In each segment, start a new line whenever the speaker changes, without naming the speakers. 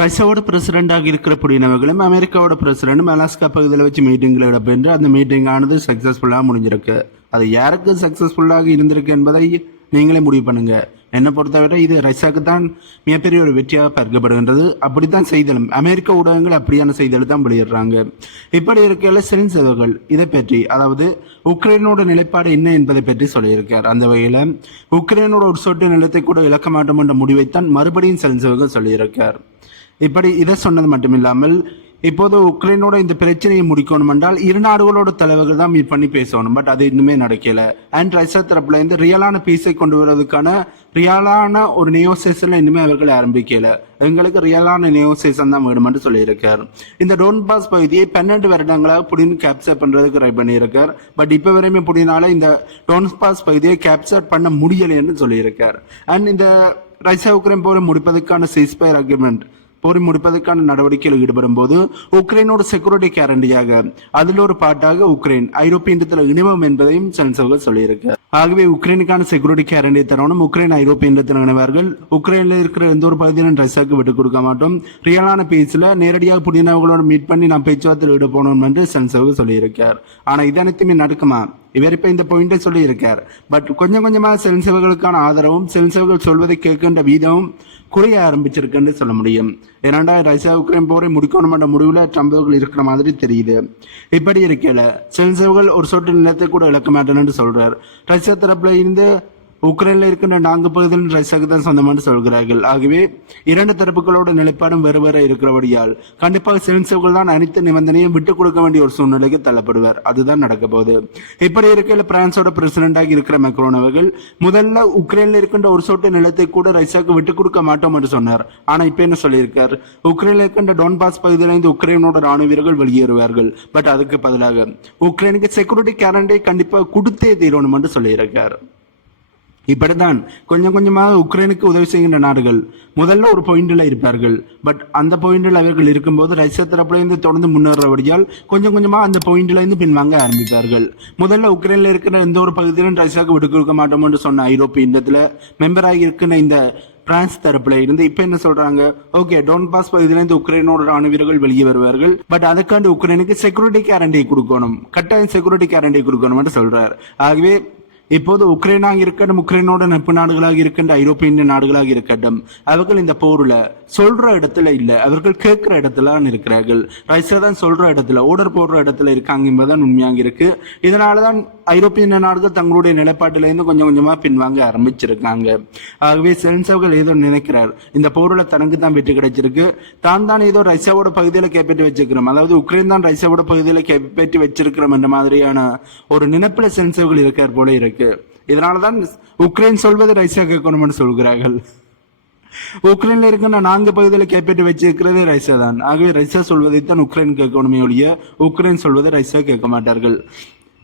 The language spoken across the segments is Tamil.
ரஷ்யாவோட பிரசிடண்டாக இருக்கிற புடினவர்களும் அமெரிக்காவோட பிரசிடண்டும் அலாஸ்கா பகுதியில் வச்சு மீட்டிங்கில் இடம்பெற்று அந்த மீட்டிங் ஆனது சக்சஸ்ஃபுல்லாக முடிஞ்சிருக்கு. அது யாருக்கு சக்சஸ்ஃபுல்லாக இருந்திருக்கு என்பதை நீங்களே முடிவு பண்ணுங்க. என்னை பொறுத்தவரை இது ரஷ்யாவுக்கு தான் மிகப்பெரிய ஒரு வெற்றியாக பார்க்கப்படுகின்றது. அப்படித்தான் செய்தலும். அமெரிக்க ஊடகங்கள் அப்படியான செய்திகள் தான் வெளியிடுறாங்க. இப்படி இருக்கையில் செலின்செவர்கள் இதை பற்றி அதாவது உக்ரைனோட நிலைப்பாடு என்ன என்பதை பற்றி சொல்லியிருக்கார். அந்த வகையில் உக்ரைனோட ஒரு சொட்டு நிலத்தை கூட இழக்க மாட்டோம் என்ற முடிவைத்தான் மறுபடியும் செலின்செவர்கள் சொல்லியிருக்கார். இப்படி இதை சொன்னது மட்டுமில்லாமல் இப்போது உக்ரைனோட இந்த பிரச்சனையை முடிக்கணும் என்றால் இரு நாடுகளோட தலைவர்கள் தான் மீட் பண்ணி பேசணும். பட் அது இன்னுமே நடக்கல. அண்ட் ரஷ்யா தரப்புல இருந்து ரியலான பீஸை கொண்டு வருவதற்கான ரியலான ஒரு நியோசேஷன் இன்னுமே அவர்கள் ஆரம்பிக்கல. எங்களுக்கு ரியலான நியோசேஷன் தான் வேணும் என்று சொல்லியிருக்கார். இந்த டோன்பாஸ் பகுதியை பன்னெண்டு வருடங்களாக புடின் கேப்சர் பண்றதுக்கு ட்ரை பண்ணியிருக்கார். பட் இப்போ வரையுமே புடினால இந்த டோன்பாஸ் பகுதியை கேப்சர் பண்ண முடியலைன்னு சொல்லியிருக்கார். அண்ட் இந்த ரஷ்யா உக்ரைன் போரை முடிப்பதற்கான சீஸ்பயர் அக்ரிமெண்ட் போரி முடிப்பதற்கான நடவடிக்கையில் ஈடுபடும் போது உக்ரைனோட செக்யூரிட்டி கேரண்டியாக அதில் ஒரு பாட்டாக உக்ரைன் ஐரோப்பிய இண்டத்தில் இணைவோம் என்பதையும் சென்சோகள் சொல்லியிருக்கு. ஆகவே உக்ரைனுக்கான செக்யூரிட்டி கேரண்டி தரணும். உக்ரைன் ஐரோப்பிய இண்டத்தில் இணைவார்கள். உக்ரைனில் இருக்கிற எந்த ஒரு பகுதியிலும் ரஷ்யாவுக்கு விட்டுக் கொடுக்க மாட்டோம். ரியலான பேச்சில் நேரடியாக புதினவர்களோடு மீட் பண்ணி நான் பேச்சுவார்த்தையில் ஈடுபடணும் என்று சென்சோகள் சொல்லியிருக்கார். ஆனால் இது அனைத்துமே நடக்குமா? இவர் இப்ப இந்த பாயிண்டை சொல்லியிருக்கார். பட் கொஞ்சம் கொஞ்சமாக செல்சவர்களுக்கான ஆதரவும் செல்சவர்கள் சொல்வதை கேட்கின்ற வீதமும் குறைய ஆரம்பிச்சிருக்குன்னு சொல்ல முடியும். ஏன்னாண்டா ரஷ்யா உக்ரைன் போரை முடிக்கணும் என்ற முடிவுல இருக்கிற மாதிரி தெரியுது. இப்படி இருக்கல செல்சவர்கள் ஒரு சொட்டு நிலத்தை கூட இழக்க மாட்டேன்னு சொல்றார். ரஷ்யா தரப்புல இருந்து உக்ரைன்ல இருக்கின்ற நான்கு பகுதிகள் ரஷ்யாவுக்கு தான் என்று சொல்கிறார்கள். ஆகவே இரண்டு தரப்புகளோட நிலைப்பாடும் வேறு வேற இருக்கிறபடியால் கண்டிப்பாக செல்சவர்கள் தான் அனைத்து நிபந்தனையும் விட்டுக் கொடுக்க வேண்டிய ஒரு சூழ்நிலைக்கு தள்ளப்படுவார். அதுதான் நடக்க போகுது. இப்படி இருக்கையில் பிரான்ஸோட பிரசிடண்டாக இருக்கிற மெக்ரோன் அவர்கள் முதல்ல உக்ரைன்ல இருக்கின்ற ஒரு சொட்டு நிலத்தை கூட ரஷ்யாவுக்கு விட்டுக் கொடுக்க மாட்டோம் என்று சொன்னார். ஆனா இப்ப என்ன சொல்லியிருக்கார்? உக்ரைன்ல இருக்கின்ற டோன்பாஸ் பகுதியிலிருந்து உக்ரைனோட ராணுவ வீரர்கள் வெளியேறுவார்கள். பட் அதுக்கு பதிலாக உக்ரைனுக்கு செக்யூரிட்டி கேரண்டை கண்டிப்பாக கொடுத்தே தீரணும் என்று சொல்லியிருக்கார். இப்படித்தான் கொஞ்சம் கொஞ்சமாக உக்ரைனுக்கு உதவி செய்கின்ற நாடுகள் முதல்ல ஒரு பாயிண்டில் இருப்பார்கள். பட் அந்த பாயிண்டில் அவர்கள் இருக்கும்போது ரஷ்ய தரப்புலேருந்து தொடர்ந்து முன்னேறபடியால் கொஞ்சம் கொஞ்சமாக அந்த பாயிண்ட்லேருந்து பின்வாங்க ஆரம்பித்தார்கள் முதல்ல உக்ரைனில் இருக்கிற எந்த ஒரு பகுதியிலும் ரஷ்யாவுக்கு விட்டு கொடுக்க மாட்டோம் என்று சொன்ன ஐரோப்பிய இந்தத்தில் மெம்பராகி இருக்கிற இந்த பிரான்ஸ் தரப்புல இருந்து இப்ப என்ன சொல்றாங்க? ஓகே டோன் பாஸ் பகுதியிலிருந்து உக்ரைனோட ராணுவ வீரர்கள் வெளியே வருவார்கள். பட் அதுக்காண்டு உக்ரைனுக்கு செக்யூரிட்டி கேரண்டி கொடுக்கணும். கட்டாயம் செக்யூரிட்டி கேரண்டி கொடுக்கணும் சொல்றாரு. ஆகவே இப்போது உக்ரைனாக இருக்கட்டும் உக்ரைனோட நட்பு நாடுகளாக இருக்கின்ற ஐரோப்பிய நாடுகளாக இருக்கட்டும் அவர்கள் இந்த போர்ல சொல்ற இடத்துல இல்ல அவர்கள் கேட்கிற இடத்துல தான் இருக்கிறார்கள். ரஷ்யா தான் சொல்ற இடத்துல ஓடர் போடுற இடத்துல இருக்காங்க என்பதுதான் உண்மையாக இருக்கு. இதனாலதான் ஐரோப்பிய நாடுகள் தங்களுடைய நிலைப்பாட்டிலிருந்து கொஞ்சம் கொஞ்சமா பின்வாங்க ஆரம்பிச்சிருக்காங்க. ஆகவே சென்சவர்கள் ஏதோ நினைக்கிறார் இந்த போர்ல தனக்கு தான் வெற்றி கிடைச்சிருக்கு. தான் தான் ஏதோ ரஷ்யாவோட பகுதியில கைப்பற்றி வச்சிருக்கிறோம். அதாவது உக்ரைன் தான் ரஷ்யாவோட பகுதியில கைப்பற்றி வச்சிருக்கிறோம் என்ற மாதிரியான ஒரு நினைப்புல சென்சவர்கள் இருக்கார் போல இருக்கு. இதனாலதான் உக்ரைன் சொல்வது ரஷ்யா கேட்கணும்னு சொல்கிறார்கள். உக்ரைன்ல இருக்கிற நான்கு பகுதியில் கேப்பிட்டு வச்சிருக்கிறதே ரஷ்யா தான் ஆகவே ரஷ்யா சொல்வதைத்தான் உக்ரைன் கேட்கணுமே ஒழிய உக்ரைன் சொல்வதை ரஷ்யா கேட்க மாட்டார்கள்.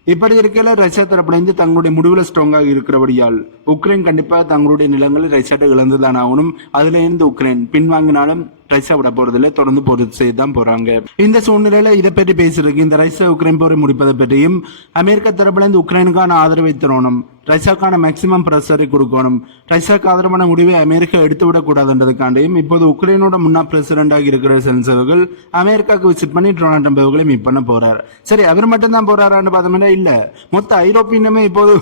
இப்படி இருக்கையில ரஷ்யா தரப்புல தங்களுடைய முடிவுல ஸ்ட்ராங்காக இருக்கிறபடியால் உக்ரைன் கண்டிப்பாக தங்களுடைய நிலங்களை ரஷ்யாட்ட இழந்துதான் ஆகணும் அதுல இருந்து உக்ரைன் பின்வாங்கினாலும் ரஷ்யா விட போறதில்ல. தொடர்ந்து போறது செய்து தான் போறாங்க. இந்த சூழ்நிலையில இதை பற்றி பேசுறதுக்கு இந்த ரஷ்யா உக்ரைன் போரை முடிப்பதை பற்றியும் அமெரிக்க தரப்புல இருந்து உக்ரைனுக்கான ஆதரவை தரணும். ரஷ்யாக்கான மேக்சிமம் பிரஷரை கொடுக்கணும். ரஷ்யாக்கு ஆதரவான முடிவை அமெரிக்கா எடுத்து விடக்கூடாதுன்றதுக்காண்டியும் இப்போது உக்ரைனோட முன்னாள் பிரசிடண்டாக இருக்கிற சென்சவர்கள் அமெரிக்காவுக்கு விசிட் பண்ணி டொனால்ட் ட்ரம்ப் அவர்களை மீட் பண்ண போறாரு. சரி அவர் மட்டும்தான் போறாரான்னு பார்த்தோம்னா இல்ல. மொத்த ஐரோப்பியனுமே இப்போது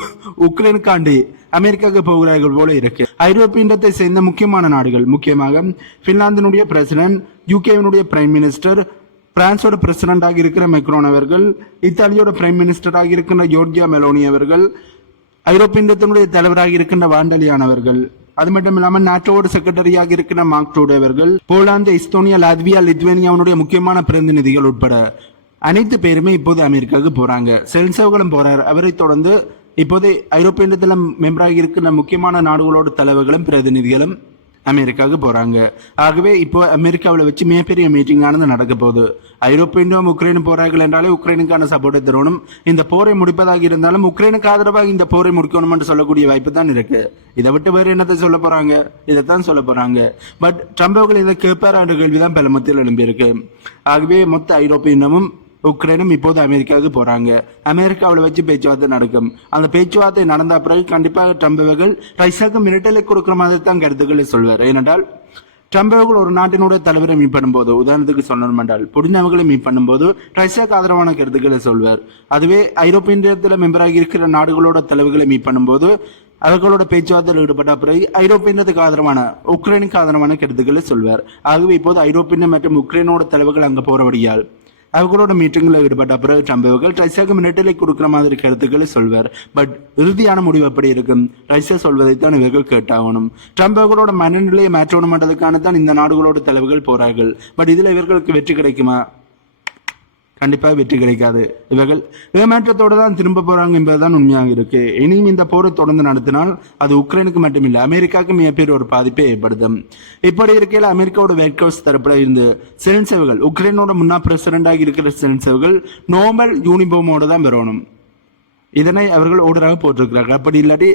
உக்ரைனுக்காண்டி அமெரிக்காவுக்கு போகிறார்கள் போல இருக்கு. ஐரோப்பியத்தை சேர்ந்த முக்கியமான நாடுகள். முக்கியமாக பின்லாந்தினுடைய பிரசிடன்ட் யூகேவினுடைய பிரைம் மினிஸ்டர் பிரான்ஸோட பிரசிடண்டாக இருக்கிற மெக்ரோன் அவர்கள் இத்தாலியோட பிரைம் மினிஸ்டராக இருக்கின்ற ஜோர்ஜியா மெலோனி அவர்கள் ஐரோப்பியத்தினுடைய தலைவராக இருக்கின்ற வாண்டலியானவர்கள் அது மட்டும் இல்லாமல் நாட்டோட செக்ரட்டரியாக இருக்கிற மார்க் அவர்கள் போலாந்து இஸ்தோனியா லாத்வியா லித்வேனியாவுடைய முக்கியமான பிரதிநிதிகள் உட்பட அனைத்து பேருமே இப்போது அமெரிக்காவுக்கு போறாங்க. செல்சவர்களும் போறார். அவரை தொடர்ந்து இப்போது ஐரோப்பியத்தில் மெம்பராக இருக்கிற முக்கியமான நாடுகளோட தலைவர்களும் பிரதிநிதிகளும் அமெரிக்காவுக்கு போகிறாங்க ஆகவே இப்போ அமெரிக்காவில் வச்சு மிகப்பெரிய மீட்டிங்கானது நடக்க போகுது. ஐரோப்பியனும் உக்ரைனும் போறார்கள் என்றாலே உக்ரைனுக்கான சப்போர்ட்டை தரணும். இந்த போரை முடிப்பதாக இருந்தாலும் உக்ரைனுக்கு ஆதரவாக இந்த போரை முடிக்கணும் என்று சொல்லக்கூடிய வாய்ப்பு தான் இருக்கு. இதை விட்டு வேறு என்னத்தை சொல்ல போறாங்க? தான் சொல்ல போறாங்க. பட் ட்ரம்ப் அவர்கள் இதை கேட்பார் கேள்விதான் பல மத்தியில் எழும்பியிருக்கு. ஆகவே மொத்த ஐரோப்பியனமும் உக்ரைனும் இப்போது அமெரிக்காவுக்கு போறாங்க. அமெரிக்காவில் வச்சு பேச்சுவார்த்தை நடக்கும். அந்த பேச்சுவார்த்தை நடந்த பிறகு கண்டிப்பாக ட்ரம்ப் அவர்கள் ரைசாக்கு மிரட்டலை கொடுக்குற மாதிரி தான் கருத்துக்களை சொல்வார். ஏனென்றால் ட்ரம்ப் அவர்கள் ஒரு நாட்டினுடைய தலைவரை மீட் பண்ணும்போது உதாரணத்துக்கு சொல்லணும் என்றால் புடின் மீட் பண்ணும்போது ரஷ்யாவுக்கு ஆதரவான கருத்துக்களை சொல்வார். அதுவே ஐரோப்பிய ஒன்றியத்தில் மெம்பராகி இருக்கிற நாடுகளோட தலைவர்களை மீட் பண்ணும்போது அவர்களோட பேச்சுவார்த்தையில் ஈடுபட்ட பிறகு ஐரோப்பியத்துக்கு ஆதரவான உக்ரைனுக்கு ஆதரவான கருத்துக்களை சொல்வார். ஆகவே இப்போது ஐரோப்பிய மற்றும் உக்ரைனோட தலைவர்கள் அங்கே போறபடியால் அவர்களோட மீட்டிங்கில் ஈடுபட்ட பிறகு ட்ரம்ப் அவர்கள் ரஷ்யாவுக்கு மிரட்டலை கொடுக்குற மாதிரி கருத்துக்களை சொல்வார். பட் இறுதியான முடிவு எப்படி இருக்கும் ரஷ்யா சொல்வதைத்தான் இவர்கள் கேட்டாகணும். ட்ரம்ப் அவர்களோட மனநிலையை மாற்றணுமென்றதுக்கான தான் இந்த நாடுகளோட தலைவர்கள் போறார்கள். பட் இதுல இவர்களுக்கு வெற்றி கிடைக்குமா? கண்டிப்பாக வெற்றி கிடைக்காது. இவர்கள் ஏமாற்றத்தோடு தான் திரும்ப போகிறாங்க என்பதுதான் உண்மையாக இருக்கு. இனியும் இந்த போரை தொடர்ந்து நடத்தினால் அது உக்ரைனுக்கு மட்டுமில்லை அமெரிக்காவுக்கு மிகப்பெரிய ஒரு பாதிப்பை ஏற்படுத்தும். இப்படி இருக்கையில் அமெரிக்காவோட ஒயிட் ஹவுஸ் தரப்புல இருந்து சென்செவ்கள் உக்ரைனோட முன்னாள் பிரசிடண்டாக இருக்கிற சென்செவ்கள் நோபல் யூனிஃபார்மோடு தான் வரணும் இதனை அவர்கள் ஓடராக போட்டிருக்கிறார்கள். அப்படி இல்லாட்டி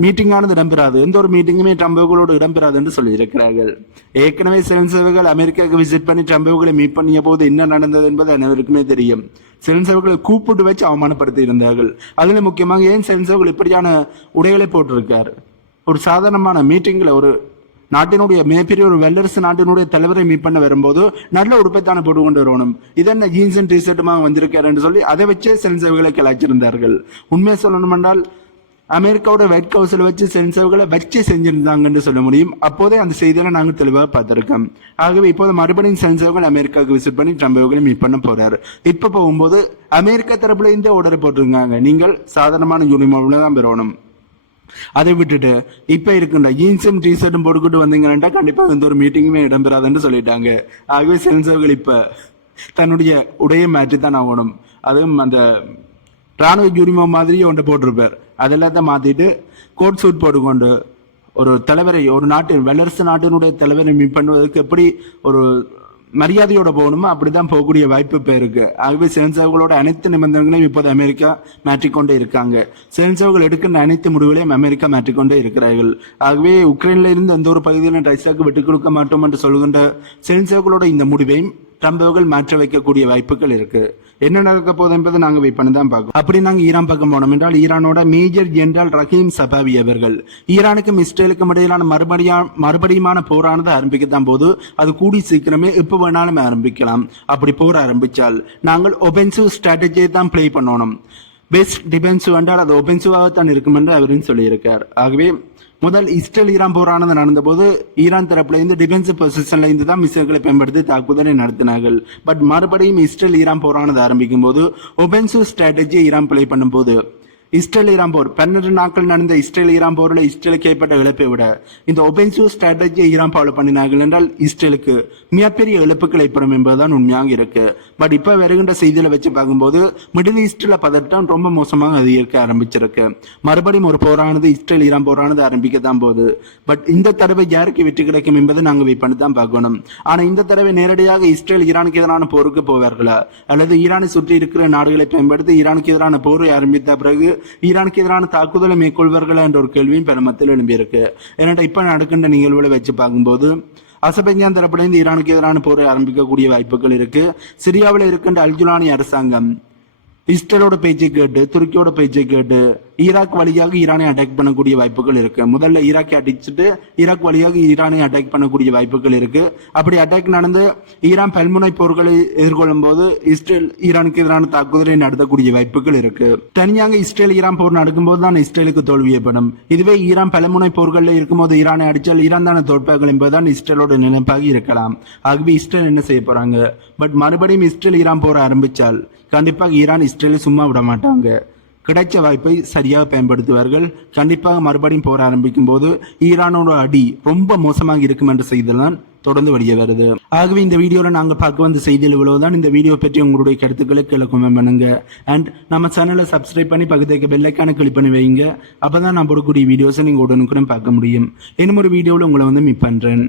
மீட்டிங்கானது இடம்பெறாது. எந்த ஒரு மீட்டிங்குமே ட்ரம்புகளோடு இடம்பெறாது என்று சொல்லியிருக்கிறார்கள். ஏற்கனவே சென்சவர்கள் அமெரிக்காவுக்கு விசிட் பண்ணி ட்ரம்புகளை மீட் பண்ணிய போது என்ன நடந்தது என்பது அனைவருக்குமே தெரியும். சென்சவர்களை கூப்பிட்டு வச்சு அவமானப்படுத்தி இருந்தார்கள். அதில் முக்கியமாக ஏன் சென்சவர்கள் இப்படியான உடைகளை போட்டிருக்கார்? ஒரு சாதாரணமான மீட்டிங்கில் ஒரு நாட்டினுடைய மிகப்பெரிய ஒரு வல்லரசு நாட்டினுடைய தலைவரை மீட் பண்ண வரும்போது நல்ல உடுப்பைத்தானே போட்டு கொண்டு வரணும். இதென்ன ஜீன்ஸ் அண்ட் டிஷர்ட்டுமா வந்திருக்காருன்னு சொல்லி அதை வச்சே சென்சர்களை கிளச்சிருந்தார்கள். உண்மையை சொல்லணும் என்றால் அமெரிக்காவோட ஒயிட் ஹவுஸில் வச்சு சென்சர்களை வச்சு செஞ்சிருந்தாங்கன்னு சொல்ல முடியும். அப்போதே அந்த செய்தியை நாங்கள் தெளிவாக பார்த்துருக்கோம். ஆகவே இப்போது மறுபடியும் சென்சர்கள் அமெரிக்காவுக்கு விசிட் பண்ணி ட்ரம்ப் அவர்களை மீட் பண்ண போறாரு. இப்போ போகும்போது அமெரிக்கா தரப்புல இந்த ஆர்டர் போட்டிருக்காங்க. நீங்கள் சாதாரணமான யூனிஃபார்ம்ல தான் பெறணும். அதை விட்டுட்டு இப்ப இருக்கின்ற ஜீன்ஸும் டிஷர்ட்டும் போட்டுக்கிட்டு வந்தீங்கன்னா கண்டிப்பா எந்த ஒரு மீட்டிங்குமே இடம்பெறாதுன்னு சொல்லிட்டாங்க. ஆகவே சென்சர்கள் இப்ப தன்னுடைய உடையை மாற்றி தான் ஆகணும். அதுவும் அந்த ராணுவ யூனிஃபார்ம் மாதிரி ஒன்று போட்டிருப்பார். அதெல்லாத்தையும் மாத்திட்டு கோட் சூட் போட்டுக்கொண்டு ஒரு தலைவரை ஒரு நாட்டின் வல்லரசு நாட்டினுடைய தலைவரை மீட் பண்ணுவதற்கு எப்படி ஒரு மரியாதையோட போகணுமோ? அப்படிதான் போகக்கூடிய வாய்ப்பு இப்போ இருக்கு. ஆகவே சென்சாவுகளோட அனைத்து நிபந்தனைகளையும் இப்போது அமெரிக்கா மாற்றிக்கொண்டே இருக்காங்க. சென்சாவுகள் எடுக்கின்ற அனைத்து முடிவுகளையும் அமெரிக்கா மாற்றிக்கொண்டே இருக்கிறார்கள். ஆகவே உக்ரைன்ல இருந்து எந்த ஒரு பகுதியிலும் ரஷ்யாவுக்கு விட்டுக் கொடுக்க மாட்டோம் என்று சொல்கின்ற சென்சாவுகளோட இந்த முடிவையும் ட்ரம்ப் மாற்ற வைக்கக்கூடிய வாய்ப்புகள் இருக்கு. என்ன நடக்க போகுது என்பதை நாங்கள் வெயிட் பண்ணி தான் பார்க்கணும் அப்படி நாங்கள் ஈரான் பக்கம் போனோம் என்றால் ஈரானோட மேஜர் ஜெனரல் ரஹீம் சபாவி அவர்கள் ஈரானுக்கும் இஸ்ரேலுக்கும் இடையிலான மறுபடியா மறுபடியுமான போரானது ஆரம்பிக்கத்தான் போது அது கூடி சீக்கிரமே இப்போ வேணாலும் ஆரம்பிக்கலாம். அப்படி போர் ஆரம்பிச்சால் நாங்கள் ஒபென்சிவ் ஸ்ட்ராட்டஜியை தான் ப்ளே பண்ணணும். பெஸ்ட் டிஃபென்சிவ் என்றால் அது ஒபென்சிவாகத்தான் இருக்கும் என்று அவரும் சொல்லியிருக்கார். ஆகவே முதல் இஸ்ரேல் ஈரான் போரானது நடந்தபோது ஈரான் தரப்புல இருந்து டிஃபென்சிவ் பொசிஷன்ல இருந்து தான் மிசைல்களை பயன்படுத்தி தாக்குதலை நடத்தினார்கள். பட் மறுபடியும் இஸ்ரேல் ஈரான் போரானது ஆரம்பிக்கும் போது ஒபென்சிவ் ஸ்ட்ராட்டஜி ஈரான் பிளே பண்ணும்போது இஸ்ரேல் ஈரான் போர். பன்னெண்டு நாட்கள் நடந்த இஸ்ரேல் ஈரான் போரில் இஸ்ரேலுக்கு ஏற்பட்ட இழப்பை விட இந்த ஒபென்சிவ் ஸ்ட்ராட்டஜியை ஈரான் ஃபாலோ பண்ணினார்கள் என்றால் இஸ்ரேலுக்கு மிகப்பெரிய இழப்புகள் ஏற்படும் என்பதுதான் உண்மையாக இருக்கு. பட் இப்போ வருகின்ற செய்தியில வச்சு பார்க்கும்போது மிடில் ஈஸ்டில் பதட்டம் ரொம்ப மோசமாக அதிகரிக்க ஆரம்பிச்சிருக்கு. மறுபடியும் ஒரு போரானது இஸ்ரேல் ஈரான் போரானது ஆரம்பிக்க தான் போகுது. பட் இந்த தடவை யாருக்கு வெற்றி கிடைக்கும் என்பதை நாங்கள் வெயிட் பண்ணி தான் பார்க்கணும். ஆனால் இந்த தடவை நேரடியாக இஸ்ரேல் ஈரானுக்கு எதிரான போருக்கு போவார்களா? அல்லது ஈரானை சுற்றி இருக்கிற நாடுகளை பயன்படுத்தி ஈரானுக்கு எதிரான போரை ஆரம்பித்த பிறகு ஈரானுக்கு எதிரான தாக்குதலை மேற்கொள்வார்களா என்ற ஒரு கேள்வியும் பெருமத்தில் எழும்பியிருக்கு. ஏன்னா இப்ப நடக்கின்ற நிகழ்வுகளை வச்சு பார்க்கும்போது அசபைஞ்சான் தரப்பிலிருந்து ஈரானுக்கு எதிரான போரை ஆரம்பிக்கக்கூடிய வாய்ப்புகள் இருக்கு. சிரியாவில் இருக்கின்ற அல்ஜுலானி அரசாங்கம் இஸ்ரேலோட பேச்சை கேட்டு துருக்கியோட பேச்சை கேட்டு ஈராக் வழியாக ஈரானை அட்டாக் பண்ணக்கூடிய வாய்ப்புகள் இருக்கு. முதல்ல ஈராக்கை அடிச்சுட்டு ஈராக் வழியாக ஈரானை அட்டாக் பண்ணக்கூடிய வாய்ப்புகள் இருக்கு. அப்படி அட்டாக் நடந்து ஈரான் பல்முனை போர்களை எதிர்கொள்ளும் போது இஸ்ரேல் ஈரானுக்கு எதிரான தாக்குதலை நடத்தக்கூடிய வாய்ப்புகள் இருக்கு. தனியாக இஸ்ரேல் ஈரான் போர் நடக்கும்போது தான் இஸ்ரேலுக்கு தோல்வி ஏற்படும். இதுவே ஈரான் பலமுனை போர்களில் இருக்கும்போது ஈரானை அடித்தால் ஈரான் தானே தோற்பார்கள் என்பதுதான் இஸ்ரேலோட நினைப்பாக இருக்கலாம். ஆகவே இஸ்ரேல் என்ன செய்ய போறாங்க? பட் மறுபடியும் இஸ்ரேல் ஈரான் போர் ஆரம்பிச்சால் கண்டிப்பாக ஈரான் இஸ்ரேலை சும்மா விட மாட்டாங்க. கிடைச்ச வாய்ப்பை சரியாக பயன்படுத்துவார்கள். கண்டிப்பாக மறுபடியும் போர் ஆரம்பிக்கும் போது ஈரானோட அடி ரொம்ப மோசமாக இருக்கும் என்ற செய்திதான் தொடர்ந்து வெளியே வருது. ஆகவே இந்த வீடியோவில் நாங்கள் பார்க்க வந்த செய்தியில் இவ்வளவுதான் இந்த வீடியோ பற்றி உங்களுடைய கருத்துக்களை கீழே பண்ணுங்க. அண்ட் நம்ம சேனலை சப்ஸ்கிரைப் பண்ணி பக்கத்துக்கு பெல்லைக்கான கிளிக் பண்ணி வைங்க. அப்பதான் நான் போடக்கூடிய வீடியோஸை நீங்கள் உடனுக்குடன் பார்க்க முடியும். இன்னும் ஒரு வீடியோவில் உங்களை வந்து மீட் பண்ணுறேன்